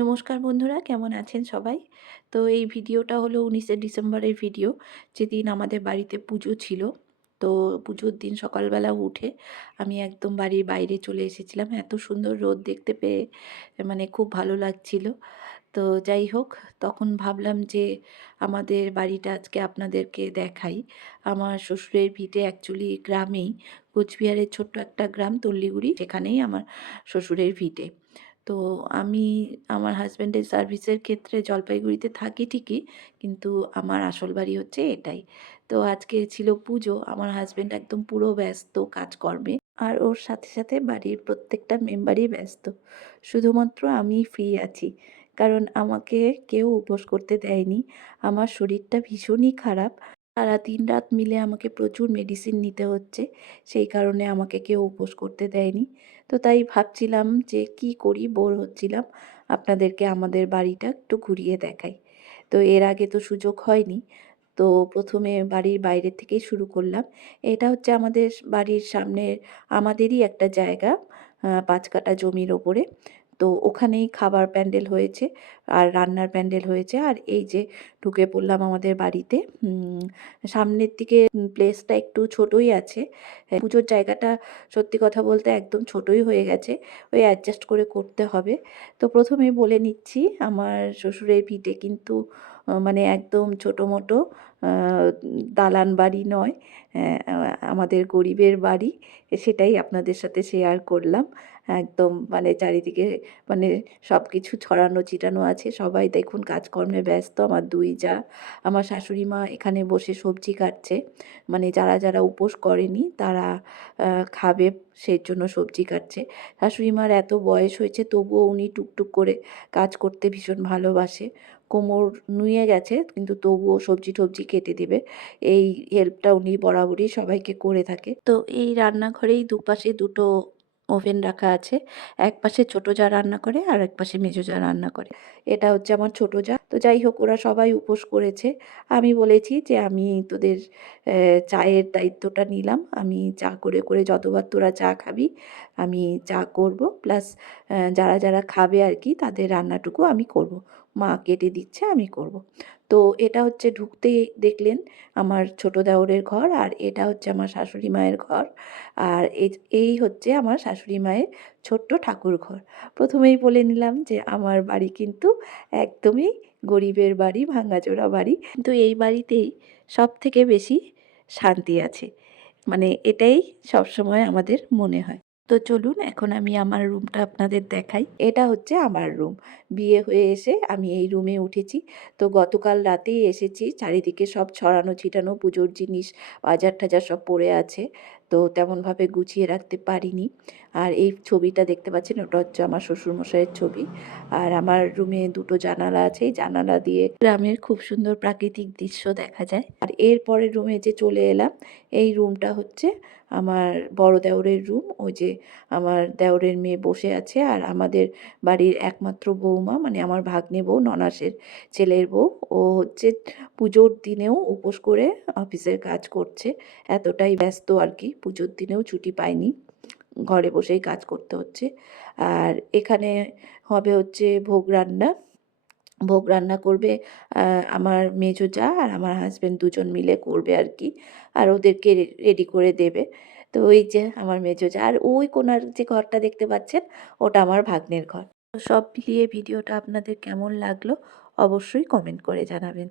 নমস্কার বন্ধুরা, কেমন আছেন সবাই? তো এই ভিডিওটা হলো 19শে ডিসেম্বরের ভিডিও, যেদিন আমাদের বাড়িতে পুজো ছিল। তো পুজোর দিন সকালবেলা উঠে আমি একদম বাড়ির বাইরে চলে এসেছিলাম। এত সুন্দর রোদ দেখতে পেয়ে মানে খুব ভালো লাগছিল। তো যাই হোক, তখন ভাবলাম যে আমাদের বাড়িটা আজকে আপনাদেরকে দেখাই। আমার শ্বশুরের ভিটে অ্যাকচুয়ালি গ্রামেই, কোচবিহারের ছোট্ট একটা গ্রাম তল্লিগুড়ি, সেখানেই আমার শ্বশুরের ভিটে। তো আমি আমার হাজব্যান্ডের সার্ভিসের ক্ষেত্রে জলপাইগুড়িতে থাকি ঠিকই, কিন্তু আমার আসল বাড়ি হচ্ছে এটাই। তো আজকে ছিল পুজো, আমার হাজব্যান্ড একদম পুরো ব্যস্ত কাজকর্মে, আর ওর সাথে সাথে বাড়ির প্রত্যেকটা মেম্বারই ব্যস্ত। শুধুমাত্র আমিই ফ্রি আছি, কারণ আমাকে কেউ উপোস করতে দেয়নি। আমার শরীরটা ভীষণই খারাপ, সারা দিন রাত মিলে আমাকে প্রচুর মেডিসিন নিতে হচ্ছে, সেই কারণে আমাকে কেউ উপোস করতে দেয়নি। তো তাই ভাবছিলাম যে কি করি, বোর হচ্ছিলাম, আপনাদেরকে আমাদের বাড়িটা একটু ঘুরিয়ে দেখাই। তো এর আগে তো সুযোগ হয়নি, তো প্রথমে বাড়ির বাইরে থেকেই শুরু করলাম। এটা হচ্ছে আমাদের বাড়ির সামনের আমাদেরই একটা জায়গা, ৫ কাঠা জমির ওপরে। তো ওখানেই খাবার প্যান্ডেল হয়েছে আর রান্নার প্যান্ডেল হয়েছে। আর এই যে ঢুকে পড়লাম আমাদের বাড়িতে। সামনের দিকে প্লেসটা একটু ছোটই আছে। পুজোর জায়গাটা সত্যি কথা বলতে একদম ছোটই হয়ে গেছে, ওই অ্যাডজাস্ট করে করতে হবে। তো প্রথমেই বলে নিচ্ছি, আমার শ্বশুরের ভিটে কিন্তু মানে একদম ছোটো-মোটো দালান বাড়ি নয়, আমাদের গরিবের বাড়ি। সেটাই আপনাদের সাথে শেয়ার করলাম। একদম মানে চারিদিকে মানে সব কিছু ছড়ানো ছিটানো আছে। সবাই দেখুন কাজকর্মে ব্যস্ত। আমার ২ জা, আমার শাশুড়ি মা এখানে বসে সবজি কাটছে। মানে যারা যারা উপোস করেনি তারা খাবে, সেজন্য সবজি কাটছে। শাশুড়ি মার এত বয়স হয়েছে, তবুও উনি টুকটুক করে কাজ করতে ভীষণ ভালোবাসে। কোমর নুয়ে গেছে, কিন্তু তবুও সবজি-টবজি কেটে দেবে। এই হেল্পটা উনি বরাবরই সবাইকে করে থাকে। তো এই রান্নাঘরেই দুপাশে দুটো ওভেন রাখা আছে। এক পাশে ছোট জা রান্না করে আর এক পাশে মেজো জা রান্না করে। এটা হচ্ছে আমার ছোট জা। তো যাই হোক, ওরা সবাই উপোস করেছে। আমি বলেছি যে আমি তোদের চায়ের দায়িত্বটা নিলাম। আমি চা করে করে যতবার তোরা চা খাবি আমি চা করব। প্লাস যারা যারা খাবে আর কি তাদের রান্নাটুকু আমি করব। মা কেটে দিচ্ছে, আমি করব। তো এটা হচ্ছে ঢুকতেই দেখলেন আমার ছোট দেওরের ঘর, আর এটা হচ্ছে আমার শাশুড়ি মায়ের ঘর। আর এই হচ্ছে আমার শাশুড়ি মায়ের ছোট্ট ঠাকুর ঘর। প্রথমেই বলে নিলাম যে আমার বাড়ি কিন্তু একদমই গরিবের বাড়ি, ভাঙাচোরা বাড়ি। কিন্তু এই বাড়িতেই সবথেকে বেশি শান্তি আছে। মানে এটাই সবসময় আমাদের মনে হয়। তো চলুন এখন আমি আমার রুমটা আপনাদের দেখাই। এটা হচ্ছে আমার রুম। বিয়ে হয়ে এসে আমি এই রুমে উঠেছি। তো গতকাল রাতেই এসেছি। চারিদিকে সব ছড়ানো ছিটানো পুজোর জিনিস, বাজার-টাজার সব পড়ে আছে। তো তেমনভাবে গুছিয়ে রাখতে পারিনি। আর এই ছবিটা দেখতে পাচ্ছেন, ওটা হচ্ছে আমার শ্বশুরমশাইয়ের ছবি। আর আমার রুমে দুটো জানালা আছে। এই জানালা দিয়ে গ্রামের খুব সুন্দর প্রাকৃতিক দৃশ্য দেখা যায়। আর এর পরের রুমে যে চলে এলাম, এই রুমটা হচ্ছে আমার বড় দেওরের রুম। ওই যে আমার দেওরের মেয়ে বসে আছে, আর আমাদের বাড়ির একমাত্র বৌমা মানে আমার ভাগ্নে বউ, ননাসের ছেলের বউ, ও হচ্ছে পুজোর দিনেও উপোস করে অফিসের কাজ করছে। এতটাই ব্যস্ত আর কি, পুজোর দিনেও ছুটি পায়নি, ঘরে বসেই কাজ করতে হচ্ছে। আর এখানে হবে হচ্ছে ভোগ রান্না। ভোগ রান্না করবে আমার মেজো জা আর আমার হাজব্যান্ড দুজন মিলে করবে আর কি। আর ওদেরকে রেডি করে দেবে। তো ওই যে আমার মেজো জা, আর ওই কোণার যে ঘরটা দেখতে পাচ্ছেন ওটা আমার ভাগ্নের ঘর। তো সব মিলিয়ে ভিডিওটা আপনাদের কেমন লাগলো অবশ্যই কমেন্ট করে জানাবেন।